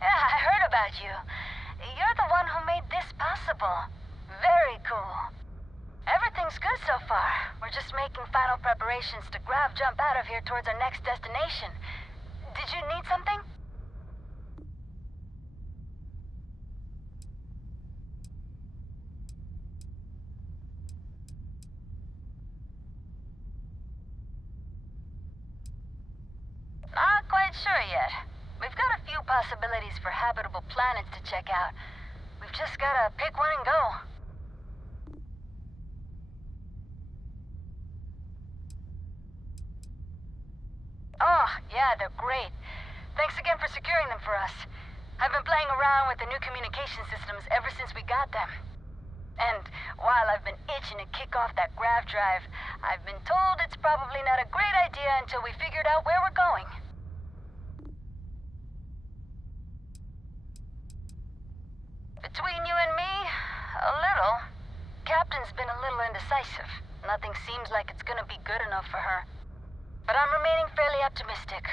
Yeah, I heard about you. You're the one who made this possible. Very cool. Everything's good so far. We're just making final preparations to jump out of here towards our next destination. Did you need something? Not quite sure yet. We've got a few possibilities for habitable planets to check out. We've just gotta pick one and go. Oh, yeah, they're great. Thanks again for securing them for us. I've been playing around with the new communication systems ever since we got them. And while I've been itching to kick off that grav drive, I've been told it's probably not a great idea until we figured out where we're going. Between you and me, a little. Captain's been a little indecisive. Nothing seems like it's gonna be good enough for her. But I'm remaining fairly optimistic.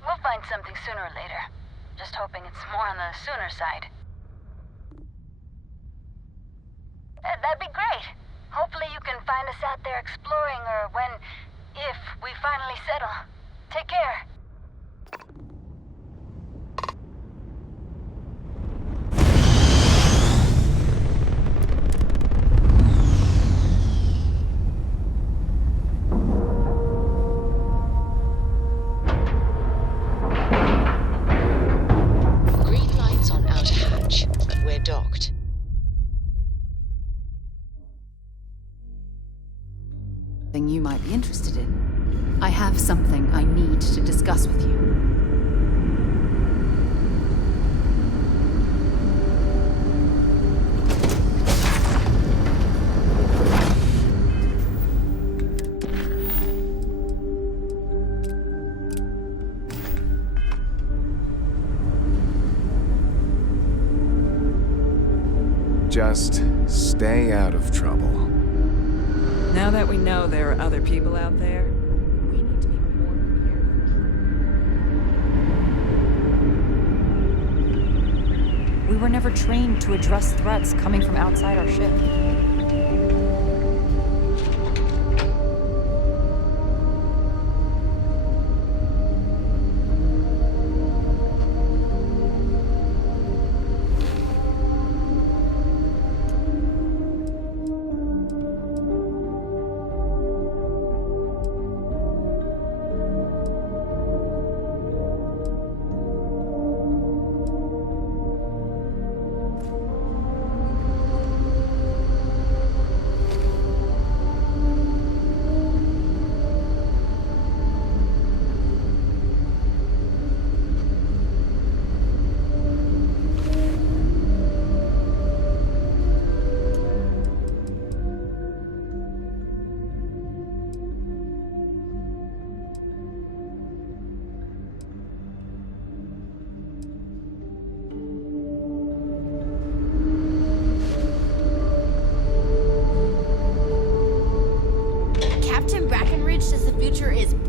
We'll find something sooner or later. Just hoping it's more on the sooner side. That'd be great. Hopefully you can find us out there exploring, or if we finally settle. Take care. Docked. You might be interested in. I have something I need to discuss with you. Just stay out of trouble. Now that we know there are other people out there, we need to be more prepared. We were never trained to address threats coming from outside our ship.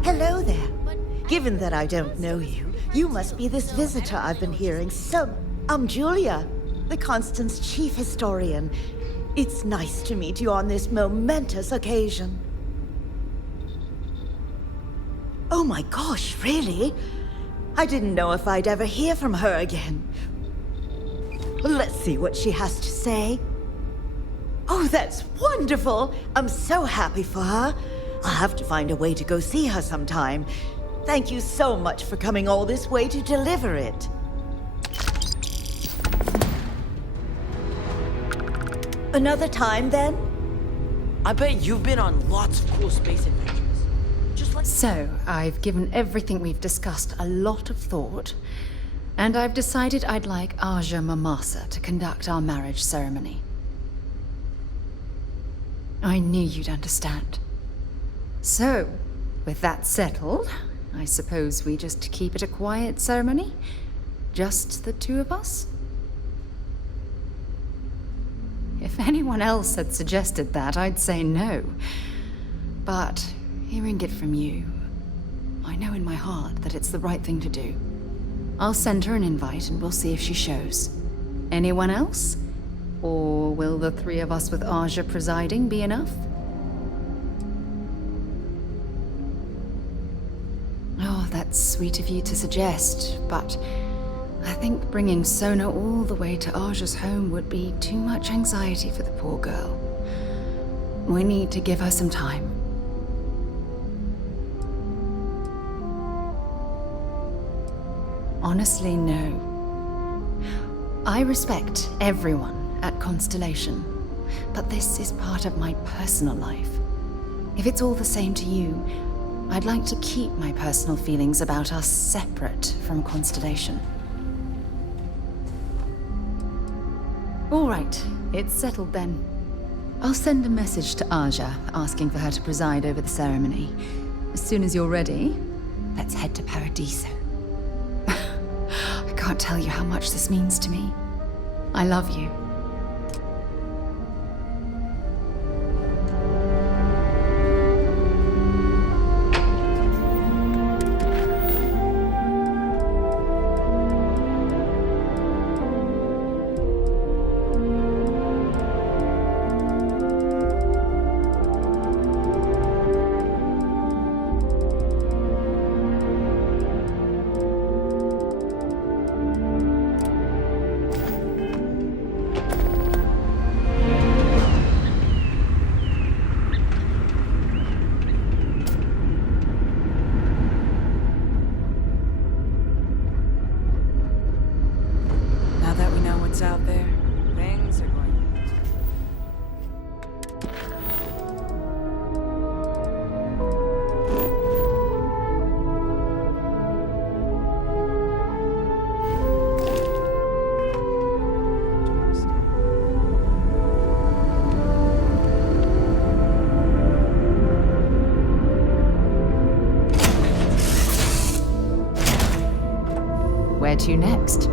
Hello there. Given that I don't know you, you must be this visitor I've been hearing. So, I'm Julia, the Constant's chief historian. It's nice to meet you on this momentous occasion. Oh my gosh, really? I didn't know if I'd ever hear from her again. Let's see what she has to say. Oh, that's wonderful! I'm so happy for her. I'll have to find a way to go see her sometime. Thank you so much for coming all this way to deliver it. Another time, then? I bet you've been on lots of cool space adventures. Just like... So, I've given everything we've discussed a lot of thought, and I've decided I'd like Aja Mamasa to conduct our marriage ceremony. I knew you'd understand. So, with that settled, I suppose we just keep it a quiet ceremony? Just the two of us? If anyone else had suggested that, I'd say no. But hearing it from you, I know in my heart that it's the right thing to do. I'll send her an invite and we'll see if she shows. Anyone else? Or will the three of us with Aja presiding be enough? Oh, that's sweet of you to suggest, but I think bringing Sona all the way to Aja's home would be too much anxiety for the poor girl. We need to give her some time. Honestly, no. I respect everyone at Constellation, but this is part of my personal life. If it's all the same to you, I'd like to keep my personal feelings about us separate from Constellation. All right, it's settled then. I'll send a message to Aja asking for her to preside over the ceremony. As soon as you're ready, let's head to Paradiso. I can't tell you how much this means to me. I love you. Out there, things are going. Where to next?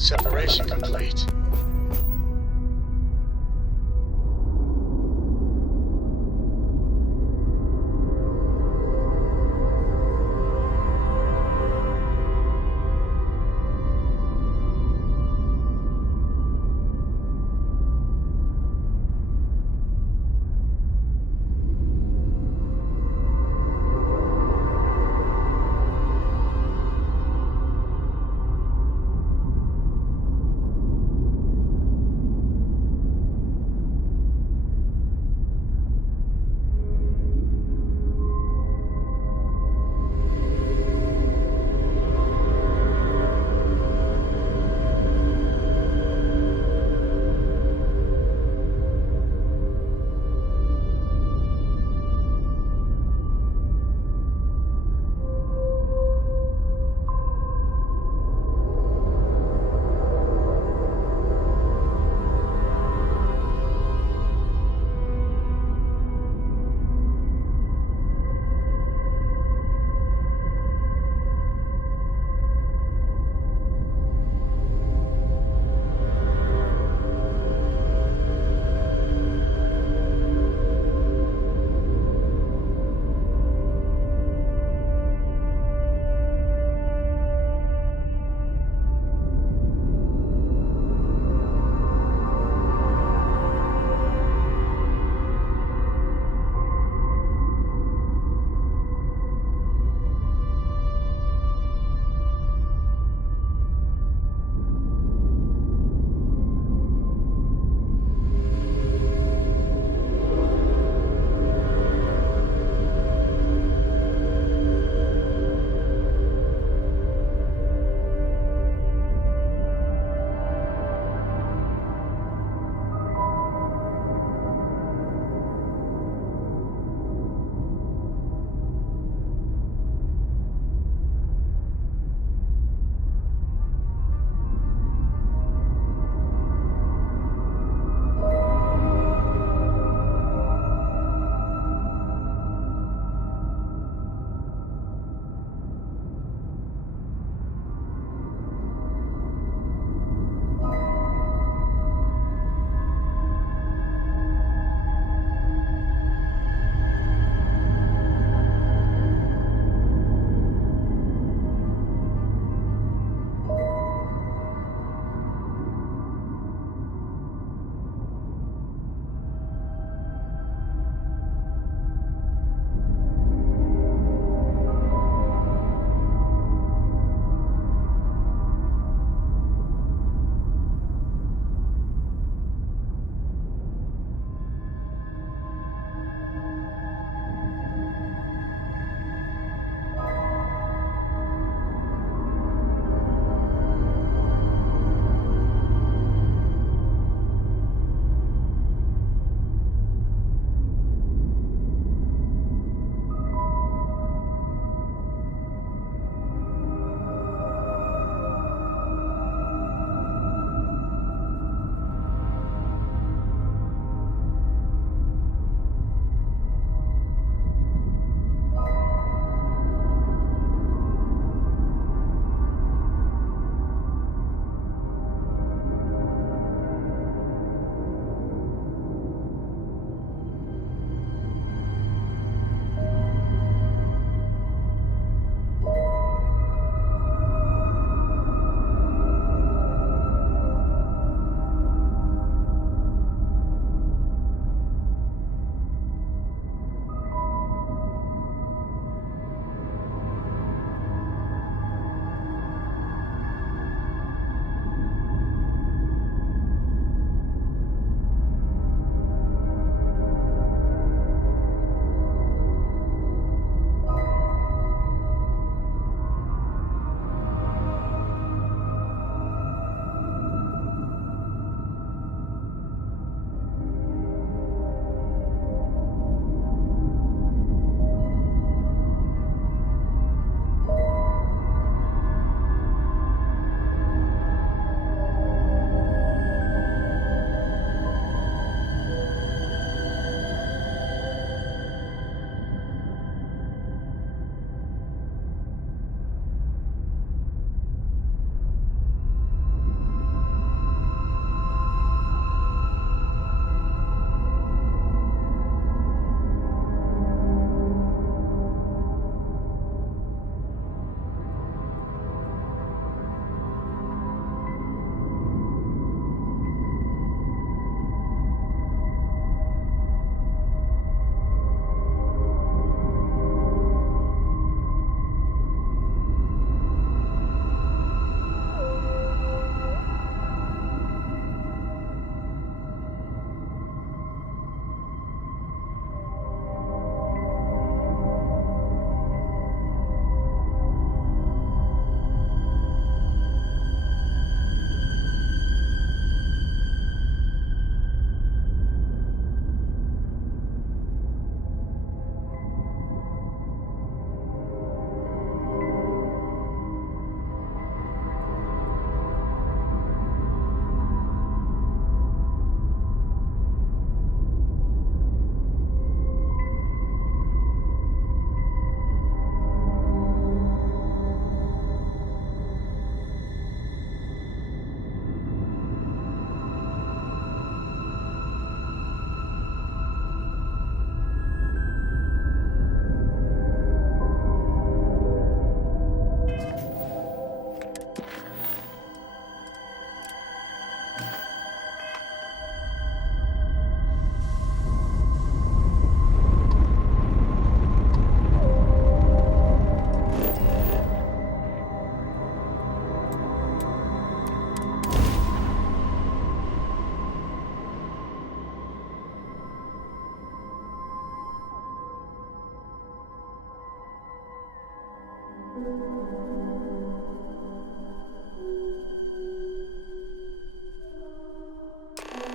Separation complete.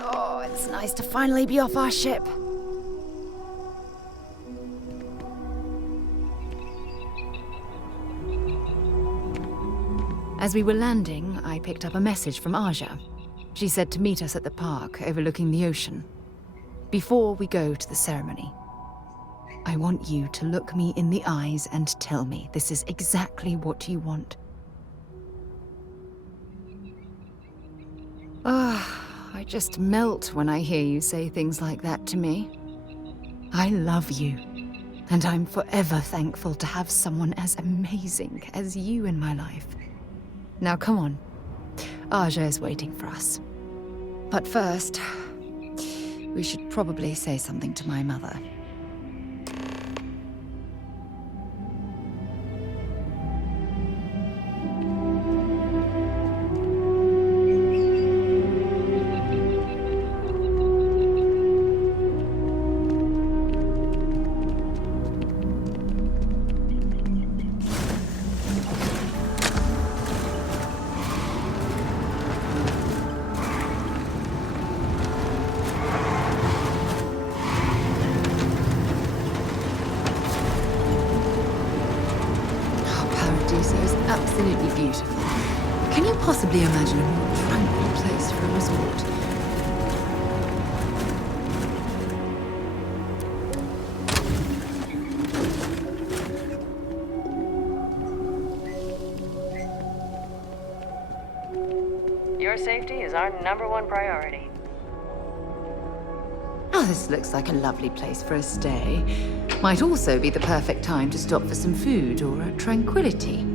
Oh, it's nice to finally be off our ship. As we were landing, I picked up a message from Aja. She said to meet us at the park overlooking the ocean. Before we go to the ceremony, I want you to look me in the eyes and tell me this is exactly what you want. I just melt when I hear you say things like that to me. I love you, and I'm forever thankful to have someone as amazing as you in my life. Now come on, Aja is waiting for us. But first, we should probably say something to my mother. Absolutely beautiful. Can you possibly imagine a more tranquil place for a resort? Your safety is our #1 priority. Oh, this looks like a lovely place for a stay. Might also be the perfect time to stop for some food or a tranquility.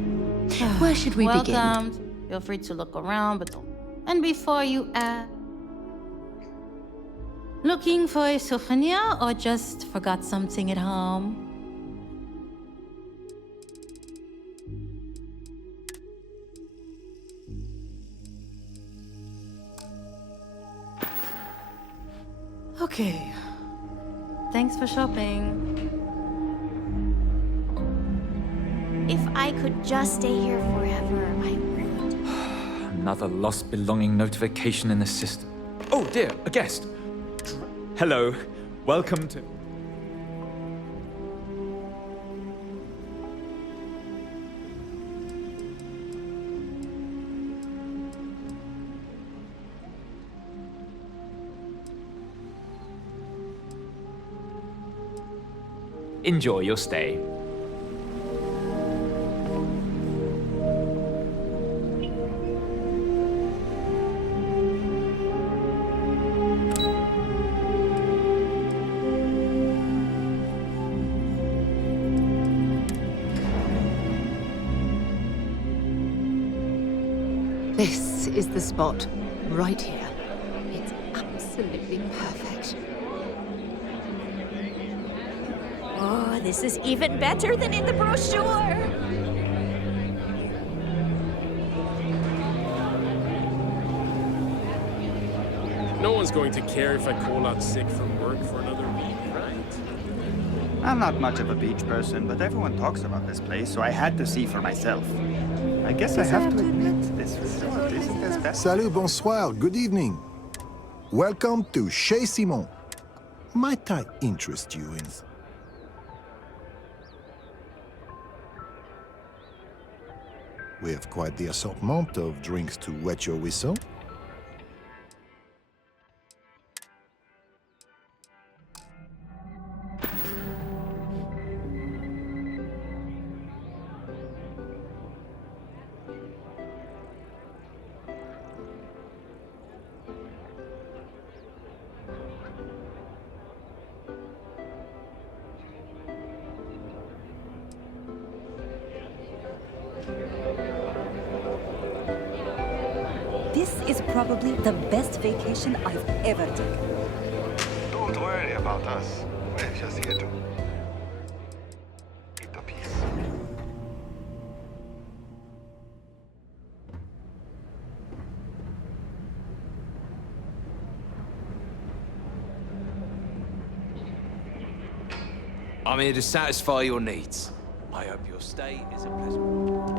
Where should we begin? Welcome. Feel free to look around, but don't. And before you ask, looking for a souvenir or just forgot something at home? Okay. Thanks for shopping. If I could just stay here forever, I would. Another lost belonging notification in the system. Oh dear, a guest. Hello, welcome to... Enjoy your stay. This is the spot, right here. It's absolutely perfect. Oh, this is even better than in the brochure! No one's going to care if I call out sick from work for another week, right? I'm not much of a beach person, but everyone talks about this place, so I had to see for myself. I guess I have to admit, this resort isn't as bad. Salut, bonsoir, good evening. Welcome to Chez Simon. Might I interest you in... We have quite the assortment of drinks to wet your whistle. This is probably the best vacation I've ever taken. Don't worry about us. We're just here to keep the peace. I'm here to satisfy your needs. I hope your stay is a pleasant one.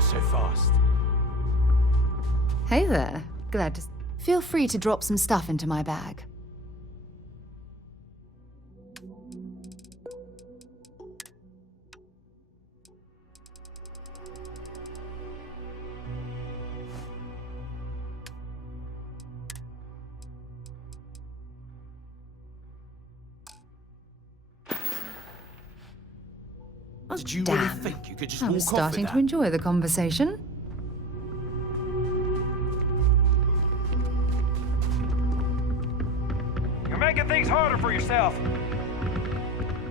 So fast. Hey there. Glad to... Feel free to drop some stuff into my bag. Did you Damn. really think you could just I'm walk off with starting that? to enjoy the conversation. You're making things harder for yourself.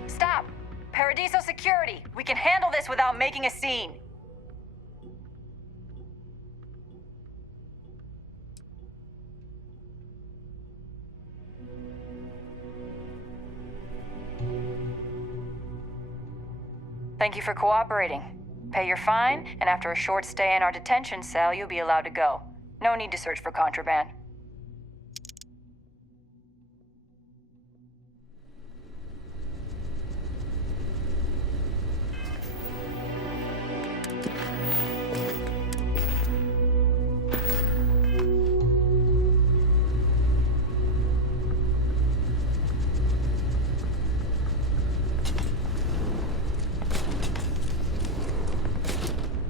Stop! Paradiso security! We can handle this without making a scene. Thank you for cooperating. Pay your fine, and after a short stay in our detention cell, you'll be allowed to go. No need to search for contraband.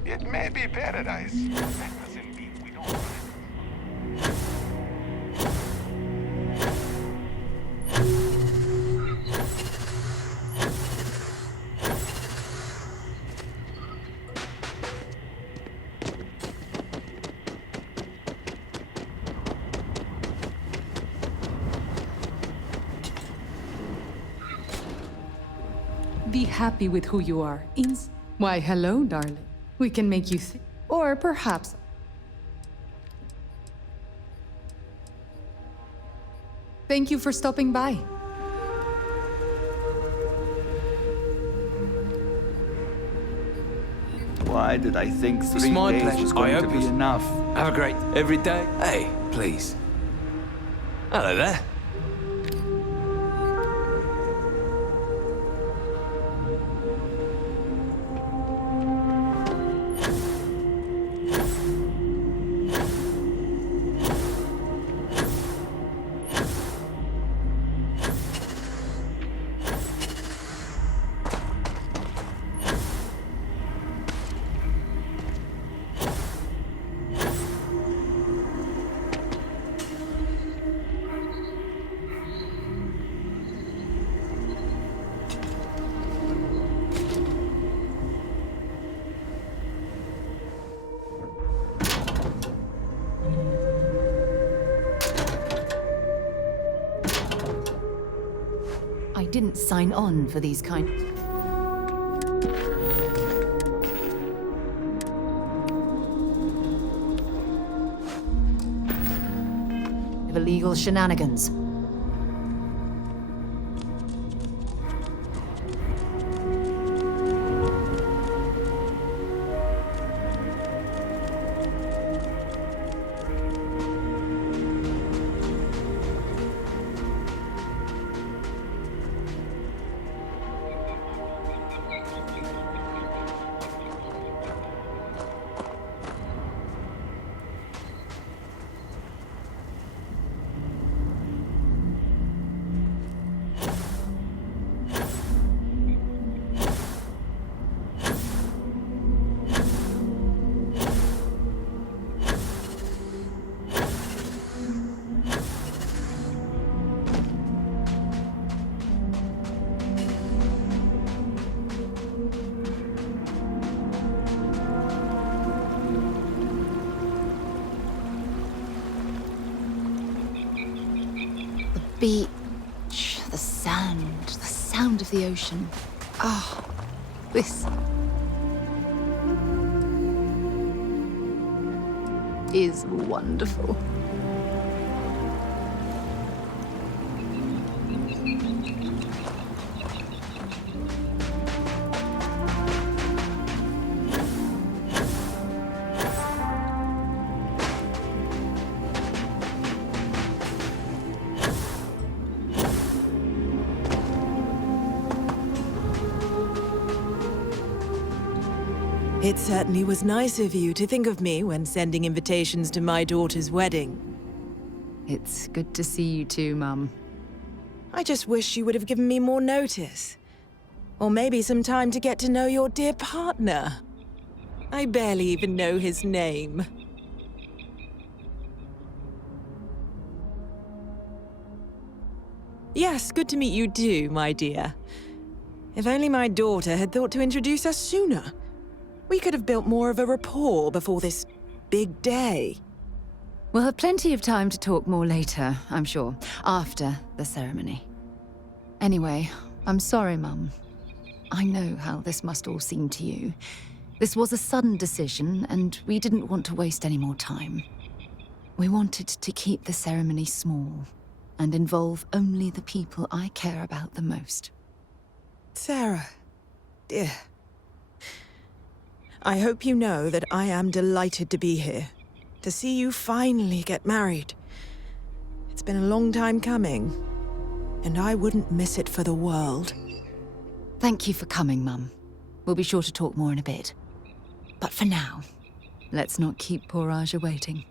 It may be paradise. That doesn't mean we don't. Be happy with who you are. Why, hello, darling. We can make you think. Or perhaps... Thank you for stopping by. Why did I think It's 3 my days pleasure. was going I to hope be you enough? have a great every day. Hey, please. Hello there. didn't sign on for these kind... of illegal shenanigans. Beach, the sound of the ocean. Oh, this is wonderful. It certainly was nice of you to think of me when sending invitations to my daughter's wedding. It's good to see you too, Mum. I just wish you would have given me more notice. Or maybe some time to get to know your dear partner. I barely even know his name. Yes, good to meet you too, my dear. If only my daughter had thought to introduce us sooner. We could have built more of a rapport before this big day. We'll have plenty of time to talk more later, I'm sure, after the ceremony. Anyway, I'm sorry, Mum. I know how this must all seem to you. This was a sudden decision, and we didn't want to waste any more time. We wanted to keep the ceremony small and involve only the people I care about the most. Sarah, dear. I hope you know that I am delighted to be here, to see you finally get married. It's been a long time coming, and I wouldn't miss it for the world. Thank you for coming, Mum. We'll be sure to talk more in a bit. But for now, let's not keep poor Aja waiting.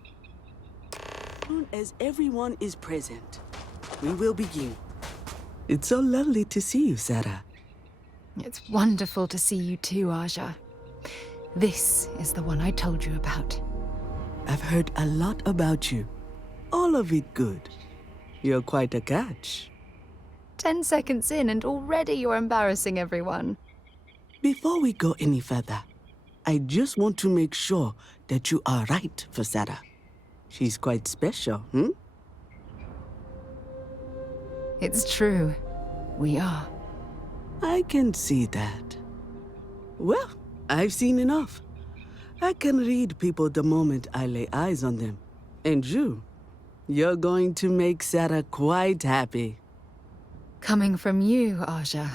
As soon as everyone is present, we will begin. It's so lovely to see you, Sarah. It's wonderful to see you too, Aja. This is the one I told you about. I've heard a lot about you. All of it good. You're quite a catch. 10 seconds in and already you're embarrassing everyone. Before we go any further, I just want to make sure that you are right for Sarah. She's quite special, It's true. We are. I can see that. Well, I've seen enough. I can read people the moment I lay eyes on them. And you're going to make Sarah quite happy. Coming from you, Aja,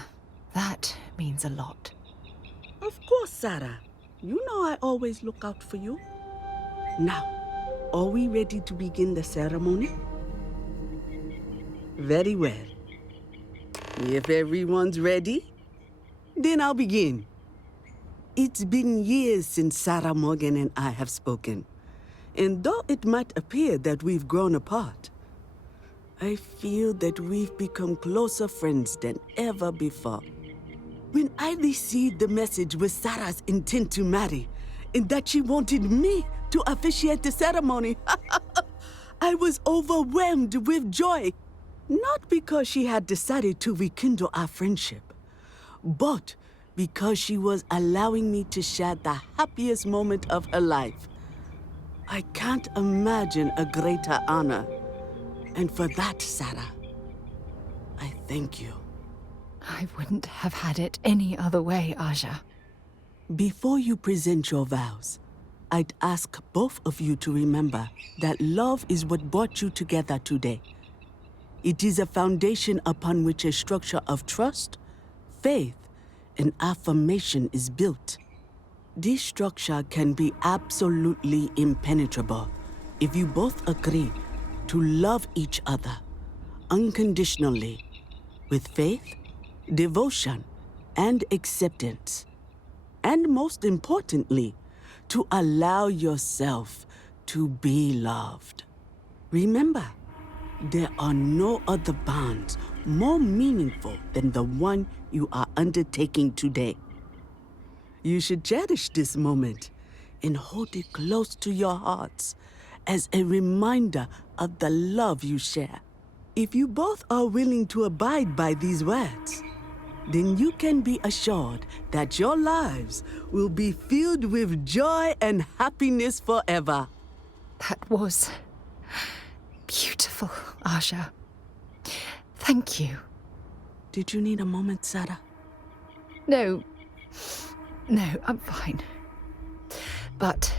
that means a lot. Of course, Sarah. You know I always look out for you. Now, are we ready to begin the ceremony? Very well. If everyone's ready, then I'll begin. It's been years since Sarah Morgan and I have spoken. And though it might appear that we've grown apart, I feel that we've become closer friends than ever before. When I received the message with Sarah's intent to marry, and that she wanted me to officiate the ceremony, I was overwhelmed with joy. Not because she had decided to rekindle our friendship, but because she was allowing me to share the happiest moment of her life. I can't imagine a greater honor. And for that, Sarah, I thank you. I wouldn't have had it any other way, Aja. Before you present your vows, I'd ask both of you to remember that love is what brought you together today. It is a foundation upon which a structure of trust, faith, and affirmation is built. This structure can be absolutely impenetrable if you both agree to love each other unconditionally, with faith, devotion, and acceptance. And most importantly, to allow yourself to be loved. Remember, there are no other bonds more meaningful than the one you are undertaking today. You should cherish this moment and hold it close to your hearts as a reminder of the love you share. If you both are willing to abide by these words, then you can be assured that your lives will be filled with joy and happiness forever. That was beautiful, Aja. Thank you. Did you need a moment, Sarah? No, I'm fine. But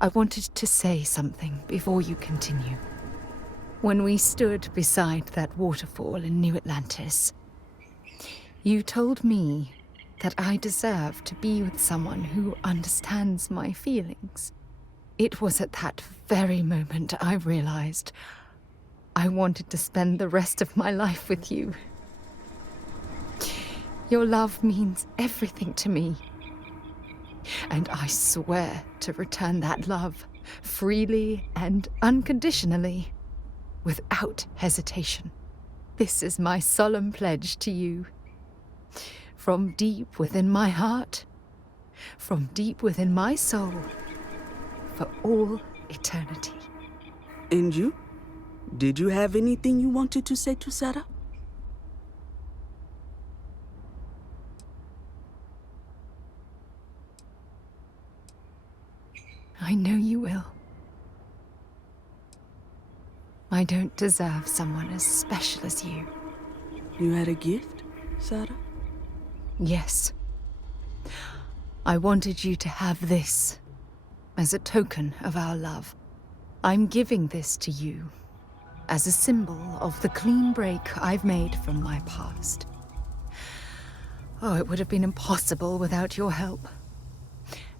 I wanted to say something before you continue. When we stood beside that waterfall in New Atlantis, you told me that I deserve to be with someone who understands my feelings. It was at that very moment I realized I wanted to spend the rest of my life with you. Your love means everything to me. And I swear to return that love freely and unconditionally, without hesitation. This is my solemn pledge to you. From deep within my heart, from deep within my soul, for all eternity. And you? Did you have anything you wanted to say to Sarah? I know you will. I don't deserve someone as special as you. You had a gift, Sarah? Yes. I wanted you to have this as a token of our love. I'm giving this to you as a symbol of the clean break I've made from my past. Oh, it would have been impossible without your help.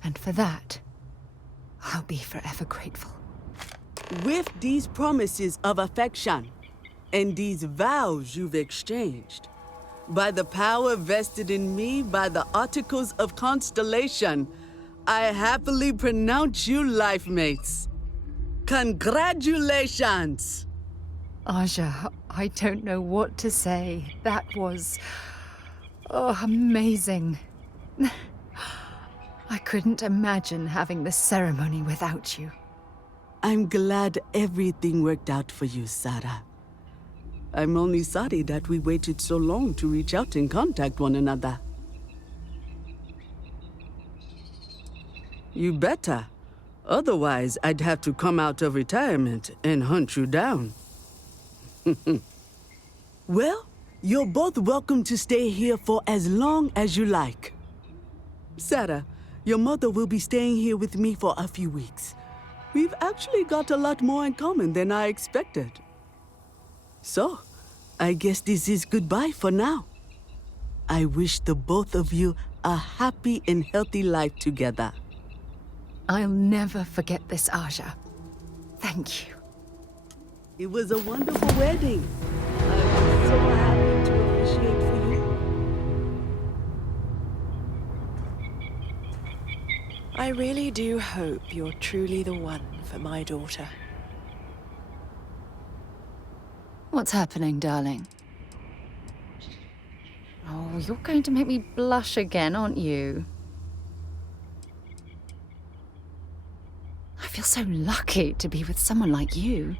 And for that, I'll be forever grateful. With these promises of affection and these vows you've exchanged, by the power vested in me by the Articles of Constellation, I happily pronounce you life mates. Congratulations! Aja, I don't know what to say. That was... amazing. I couldn't imagine having this ceremony without you. I'm glad everything worked out for you, Sarah. I'm only sorry that we waited so long to reach out and contact one another. You better. Otherwise, I'd have to come out of retirement and hunt you down. Well, you're both welcome to stay here for as long as you like. Sarah, your mother will be staying here with me for a few weeks. We've actually got a lot more in common than I expected. So, I guess this is goodbye for now. I wish the both of you a happy and healthy life together. I'll never forget this, Aja. Thank you. It was a wonderful wedding. I'm so happy to officiate for you. I really do hope you're truly the one for my daughter. What's happening, darling? Oh, you're going to make me blush again, aren't you? I feel so lucky to be with someone like you.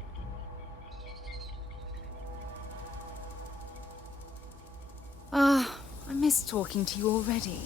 I miss talking to you already.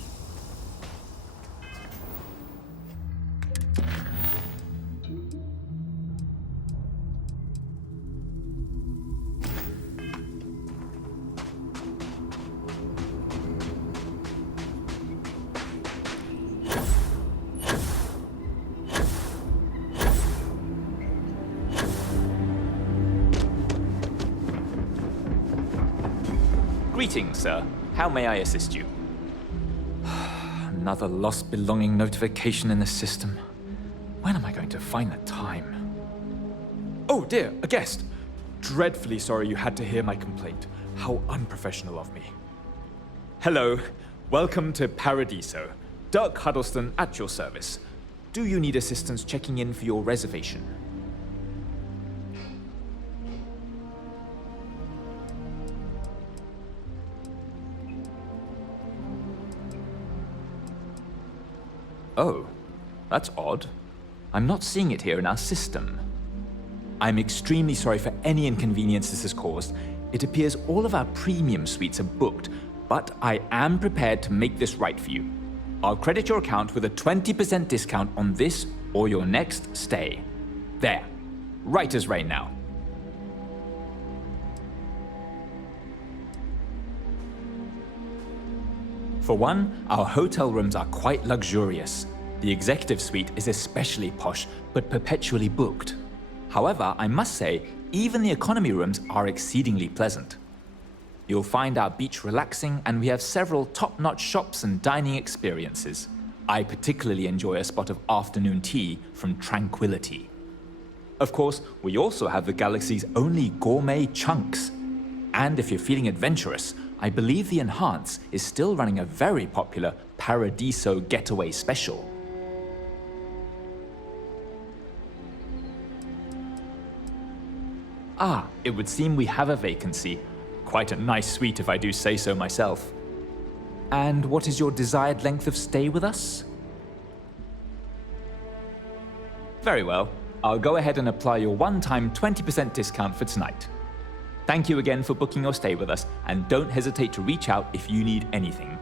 Greetings, sir. How may I assist you? Another lost belonging notification in the system. When am I going to find the time? Oh dear, a guest! Dreadfully sorry you had to hear my complaint. How unprofessional of me. Hello, welcome to Paradiso. Dirk Huddleston at your service. Do you need assistance checking in for your reservation? Oh, that's odd. I'm not seeing it here in our system. I'm extremely sorry for any inconvenience this has caused. It appears all of our premium suites are booked, but I am prepared to make this right for you. I'll credit your account with a 20% discount on this or your next stay. There. Right as rain now. For one, our hotel rooms are quite luxurious. The executive suite is especially posh, but perpetually booked. However, I must say, even the economy rooms are exceedingly pleasant. You'll find our beach relaxing, and we have several top-notch shops and dining experiences. I particularly enjoy a spot of afternoon tea from Tranquility. Of course, we also have the galaxy's only gourmet chunks. And if you're feeling adventurous, I believe the Enhance is still running a very popular Paradiso Getaway Special. Ah, it would seem we have a vacancy. Quite a nice suite if I do say so myself. And what is your desired length of stay with us? Very well. I'll go ahead and apply your one-time 20% discount for tonight. Thank you again for booking your stay with us, and don't hesitate to reach out if you need anything.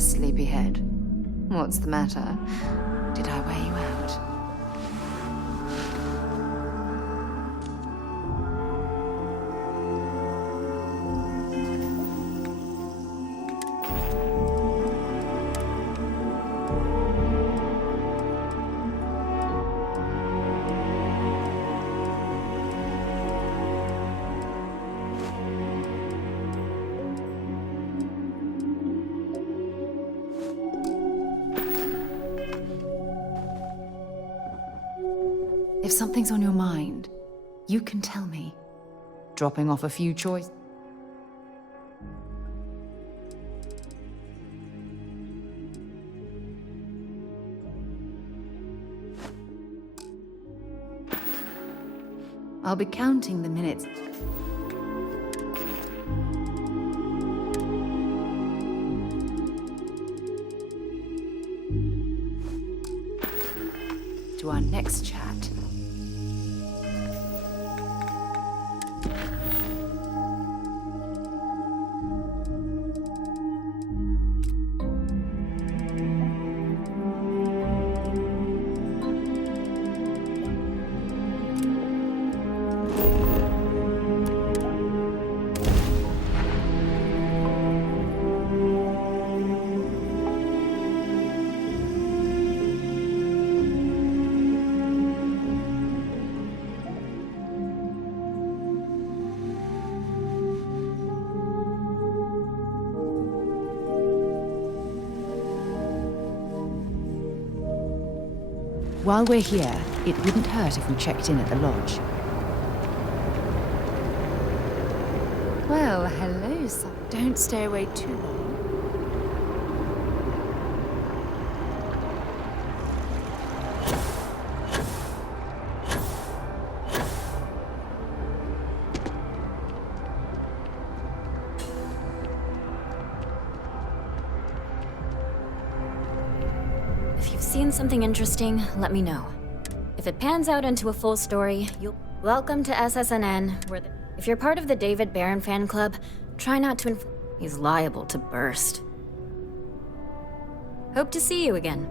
Sleepyhead. What's the matter? Did I wear you out? If something's on your mind, you can tell me. Dropping off a few choices. I'll be counting the minutes. To our next chat. While we're here, it wouldn't hurt if we checked in at the lodge. Well, hello, son. Don't stay away too long. Seen something interesting, let me know. If it pans out into a full story, you'll... Welcome to SSNN, where if you're part of the David Barron fan club, try not to he's liable to burst. Hope to see you again.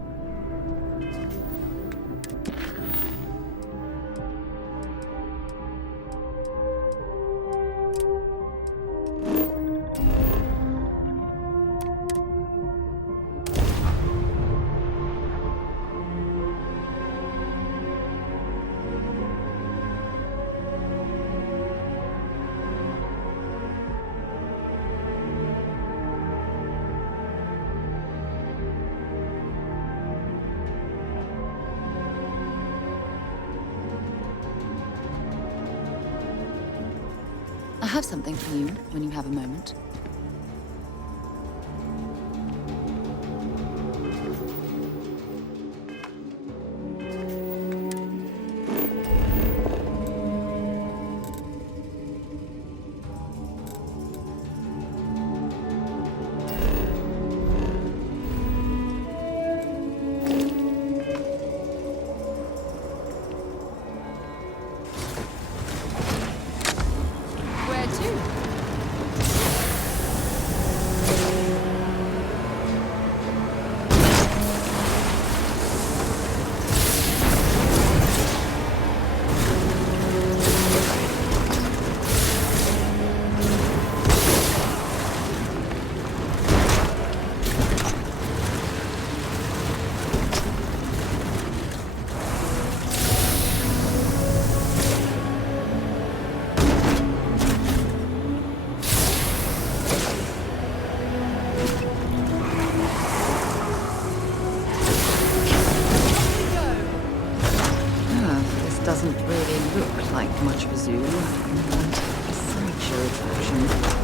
I have something for you when you have a moment. doesn't really look like much of a zoo. More like a sideshow attraction.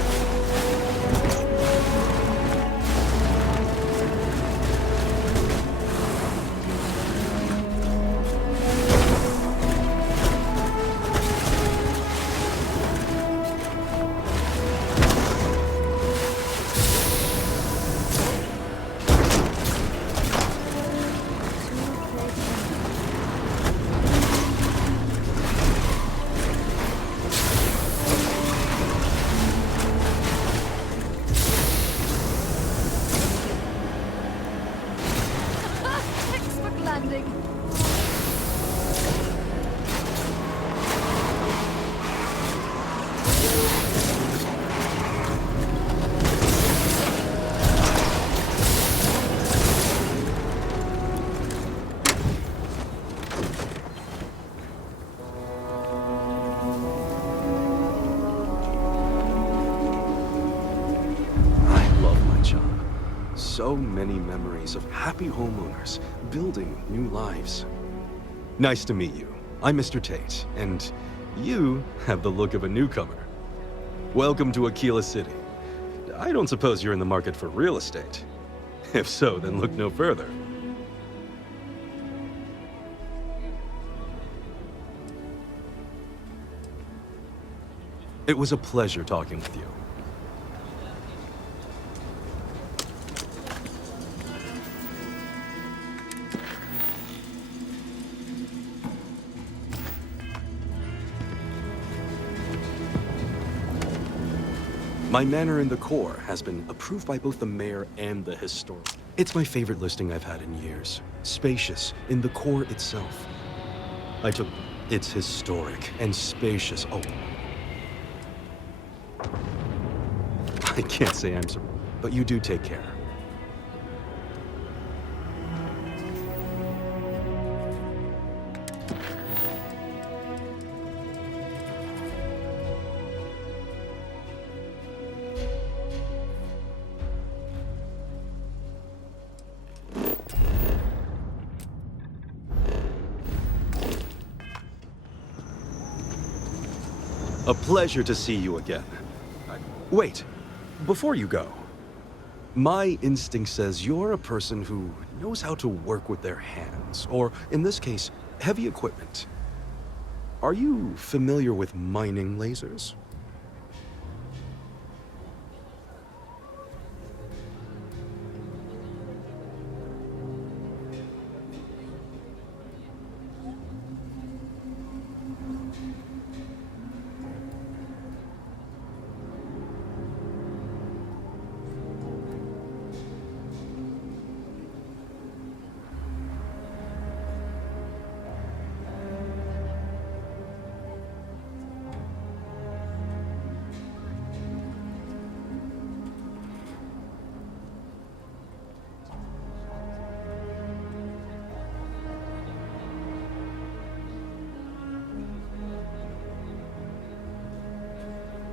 So many memories of happy homeowners building new lives. Nice to meet you. I'm Mr. Tate, and you have the look of a newcomer. Welcome to Aquila City. I don't suppose you're in the market for real estate. If so, then look no further. It was a pleasure talking with you. My manor in the core has been approved by both the mayor and the historian. It's my favorite listing I've had in years. Spacious in the core itself. It's historic and spacious. Oh. I can't say I'm sorry, but you do take care. A pleasure to see you again. Wait, before you go, my instinct says you're a person who knows how to work with their hands, or in this case, heavy equipment. Are you familiar with mining lasers?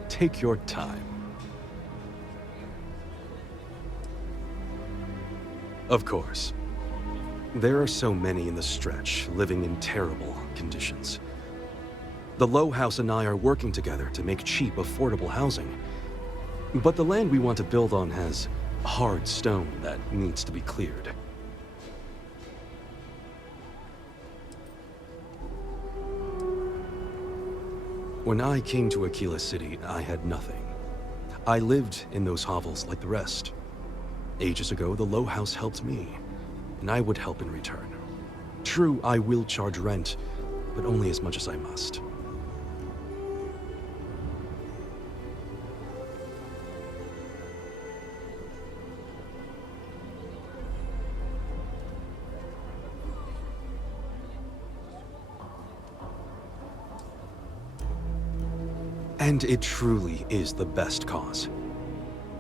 Take your time. Of course. There are so many in the stretch, living in terrible conditions. The Low House and I are working together to make cheap, affordable housing. But the land we want to build on has hard stone that needs to be cleared. When I came to Aquila City, I had nothing. I lived in those hovels like the rest. Ages ago, the Low House helped me, and I would help in return. True, I will charge rent, but only as much as I must. And it truly is the best cause.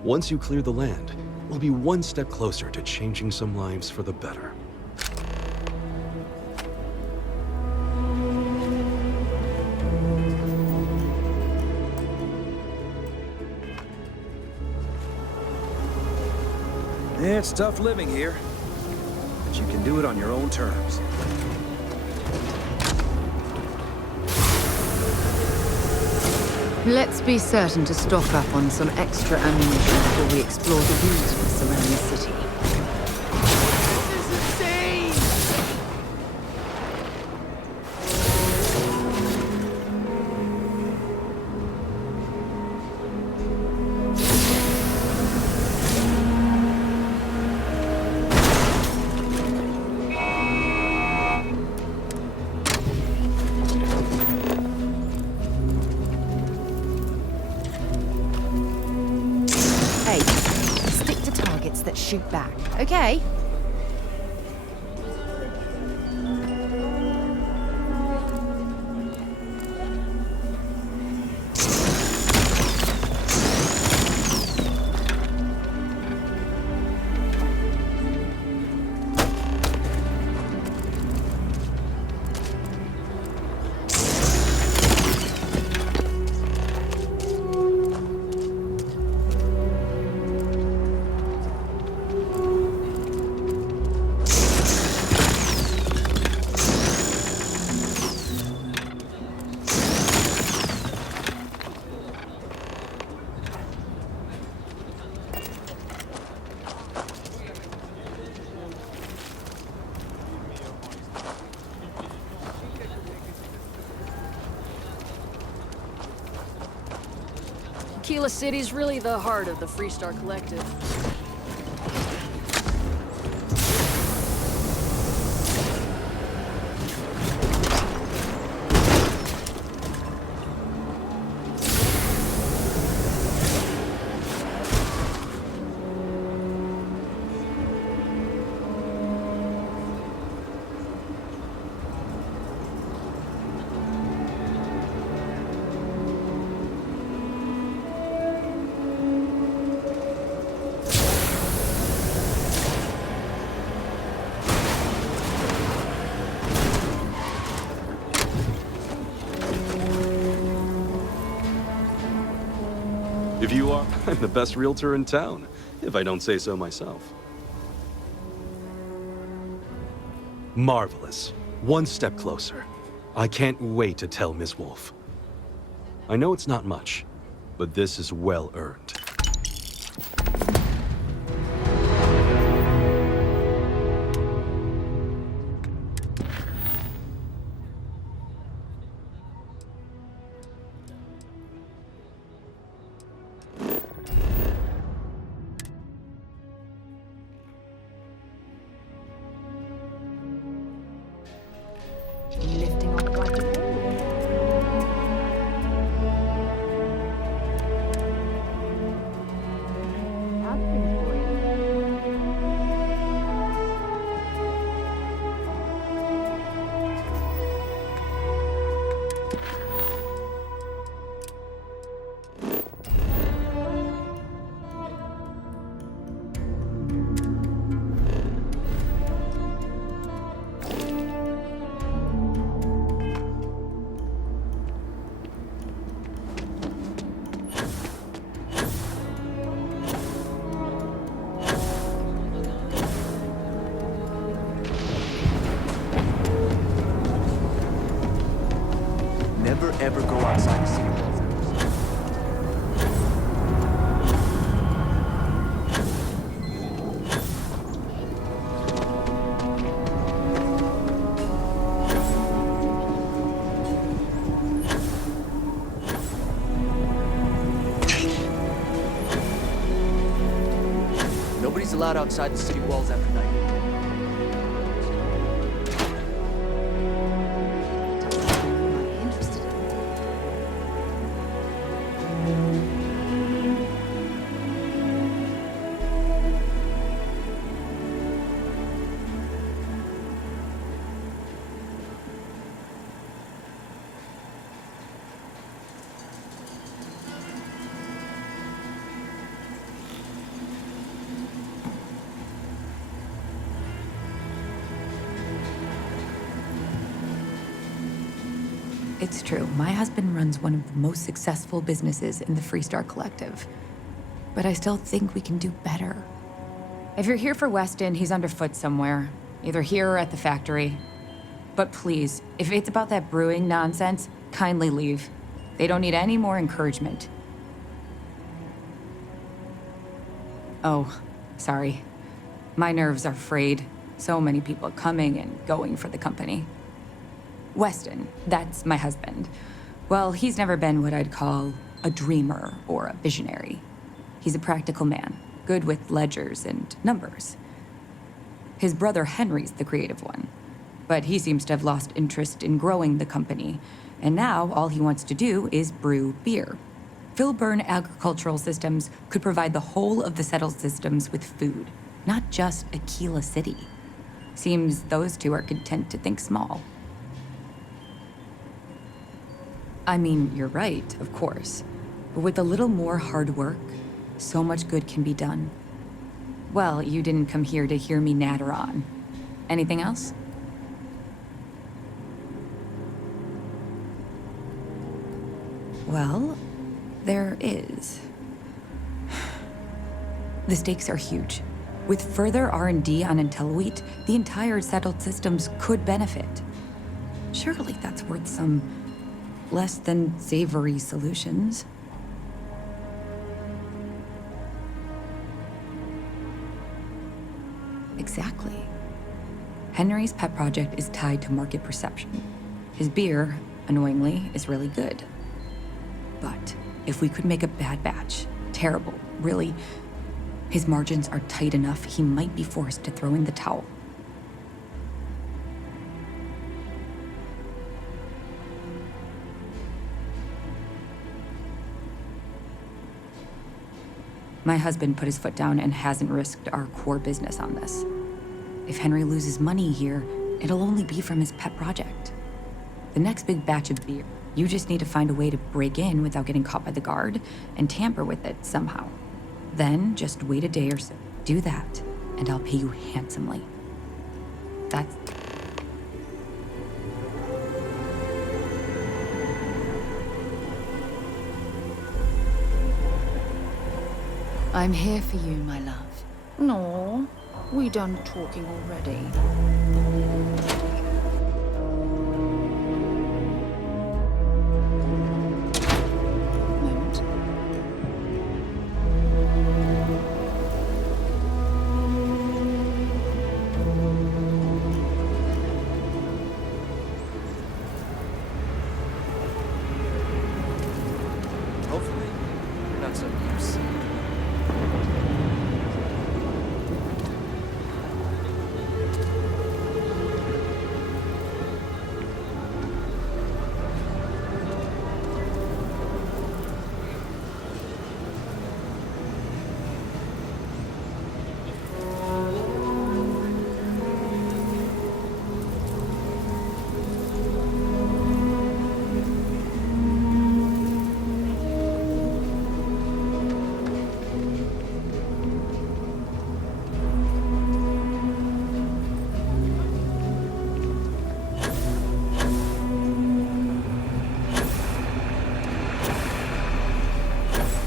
Once you clear the land, we'll be one step closer to changing some lives for the better. Yeah, it's tough living here, but you can do it on your own terms. Let's be certain to stock up on some extra ammunition before we explore the wilderness around the city. Shoot back. Okay. Keela City's really the heart of the Freestar Collective. If you are, I'm the best realtor in town, if I don't say so myself. Marvelous. One step closer. I can't wait to tell Miss Wolf. I know it's not much, but this is well earned. Ever go outside the city walls. Nobody's allowed outside the city walls after night. It's true. My husband runs one of the most successful businesses in the Freestar Collective. But I still think we can do better. If you're here for Weston, he's underfoot somewhere. Either here or at the factory. But please, if it's about that brewing nonsense, kindly leave. They don't need any more encouragement. Oh, sorry. My nerves are frayed. So many people coming and going for the company. Weston, that's my husband. Well, he's never been what I'd call a dreamer or a visionary. He's a practical man, good with ledgers and numbers. His brother Henry's the creative one, but he seems to have lost interest in growing the company, and now all he wants to do is brew beer. Filburn Agricultural Systems could provide the whole of the settled systems with food, not just Aquila City. Seems those two are content to think small. I mean, you're right, of course. But with a little more hard work, so much good can be done. Well, you didn't come here to hear me natter on. Anything else? Well, there is. The stakes are huge. With further R&D on IntelliWheat, the entire settled systems could benefit. Surely that's worth some less than savory solutions. Exactly. Henry's pet project is tied to market perception. His beer, annoyingly, is really good. But if we could make a bad batch, terrible, really, his margins are tight enough he might be forced to throw in the towel. My husband put his foot down and hasn't risked our core business on this. If Henry loses money here, it'll only be from his pet project. The next big batch of beer, you just need to find a way to break in without getting caught by the guard and tamper with it somehow. Then just wait a day or so. Do that, and I'll pay you handsomely. That's... I'm here for you, my love. No, we done talking already. Moment. Hopefully, you're not so used.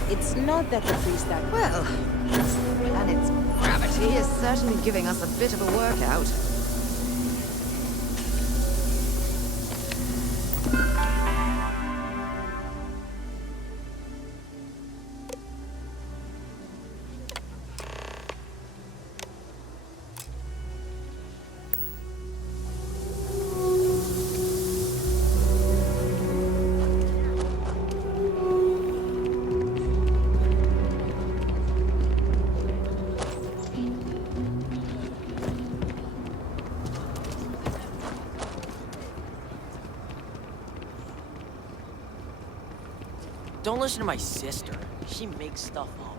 It's not that the freestyle... Well, this planet's gravity is certainly giving us a bit of a workout. Don't listen to my sister. She makes stuff up.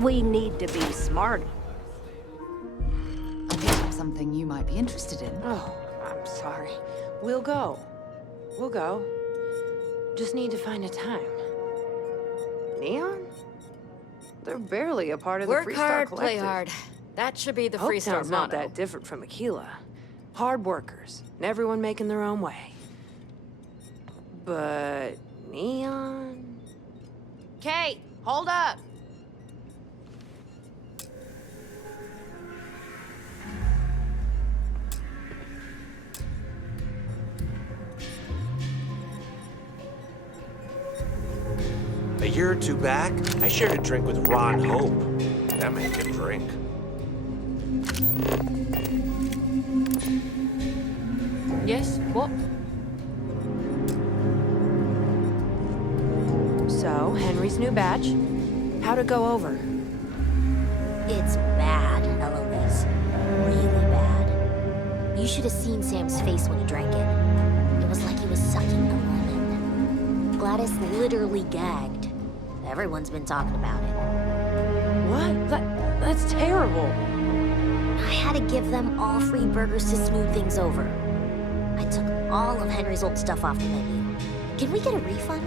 We need to be smart. I picked up something you might be interested in. Oh, I'm sorry. We'll go. We'll go. Just need to find a time. Neon? They're barely a part of the Work Freestar hard, Collective. play hard. That should be the Freestar Hopetown's not motto. that different from Aquila. Hard workers, and everyone making their own way. But Neon? Kate, hold up! A year or two back, I shared a drink with Ron Hope. That man can drink. Yes? What? So, Henry's new badge. How'd it go over? It's bad, Eloise. Really bad. You should have seen Sam's face when he drank it. It was like he was sucking a lemon. Gladys literally gagged. Everyone's been talking about it. What? That's terrible. I had to give them all free burgers to smooth things over. I took all of Henry's old stuff off the menu. Can we get a refund?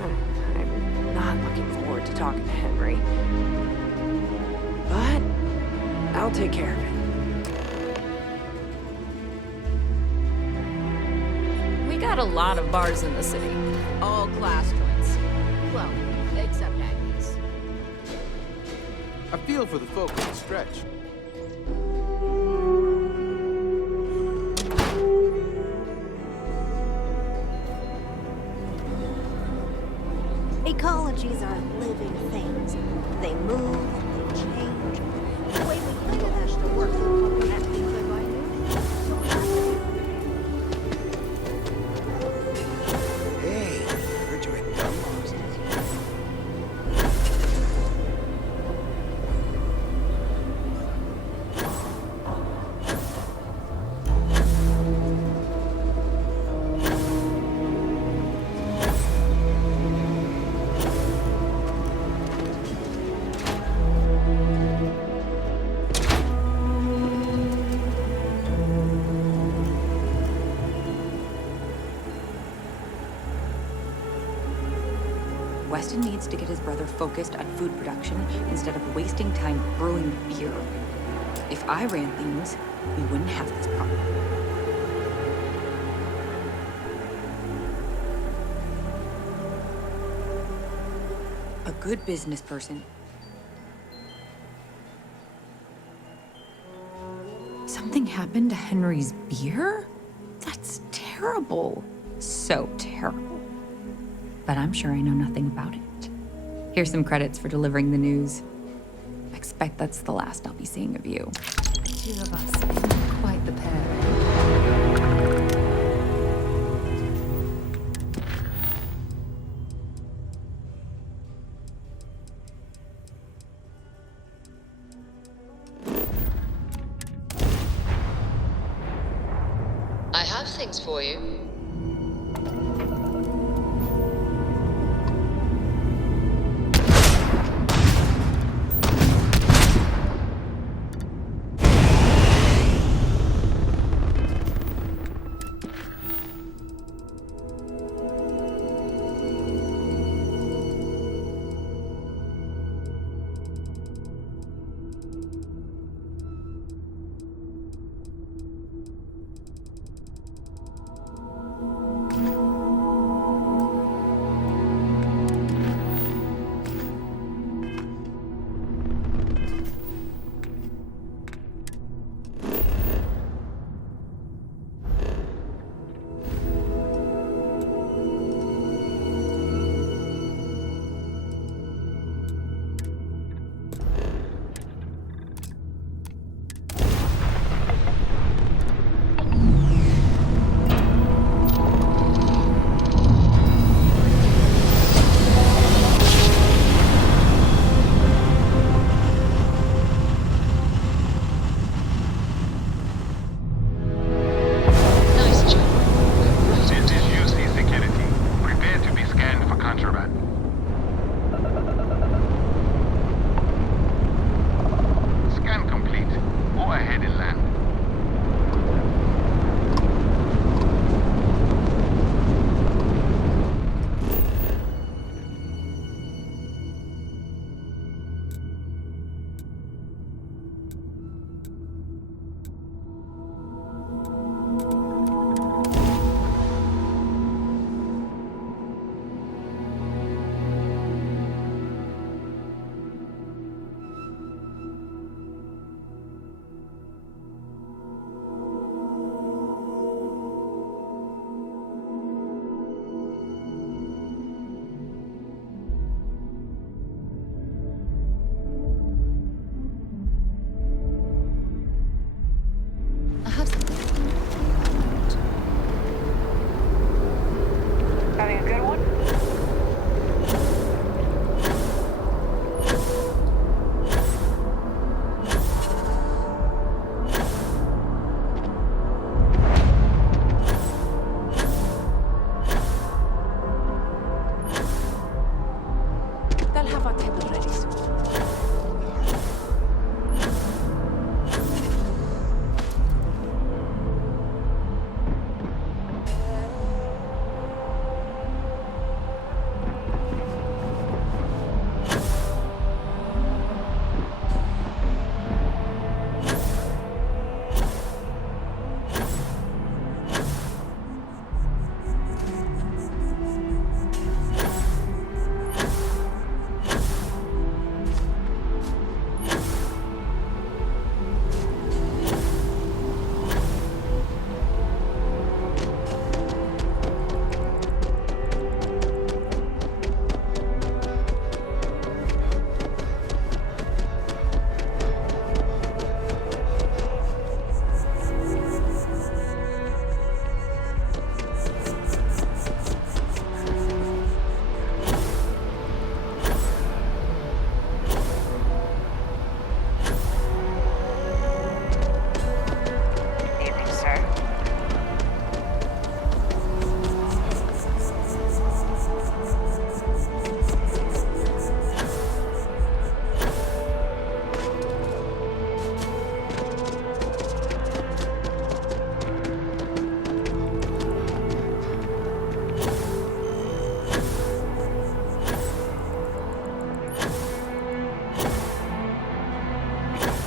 I'm not looking forward to talking to Henry. But I'll take care of it. We got a lot of bars in the city. All class joints. Well, except Agnes. I feel for the folk on the stretch. Ecologies are living things. They move, they change. The way we live has to work through what has to be good by Hey, heard you had gum monsters. Weston needs to get his brother focused on food production instead of wasting time brewing beer. If I ran things, we wouldn't have this problem. A good business person. Something happened to Henry's beer? That's terrible. So terrible. But I'm sure I know nothing about it. Here's some credits for delivering the news. I expect that's the last I'll be seeing of you. The two of us make quite the pair. I have things for you.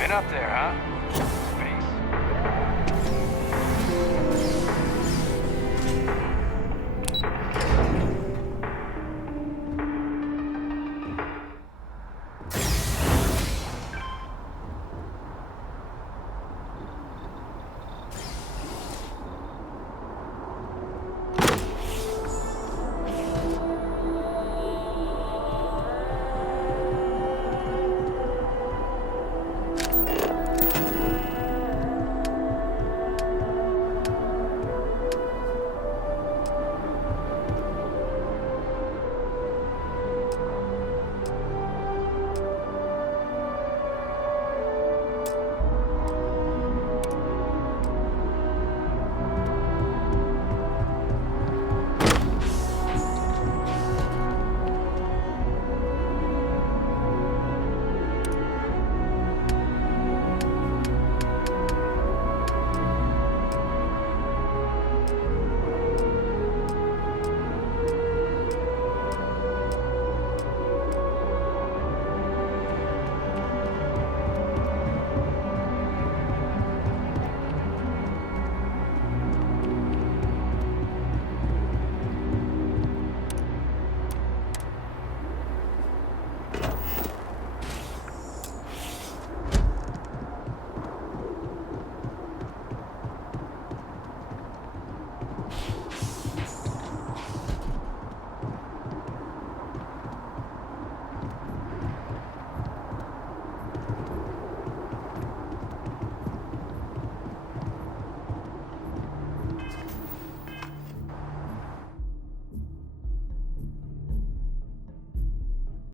Hanging up there, huh?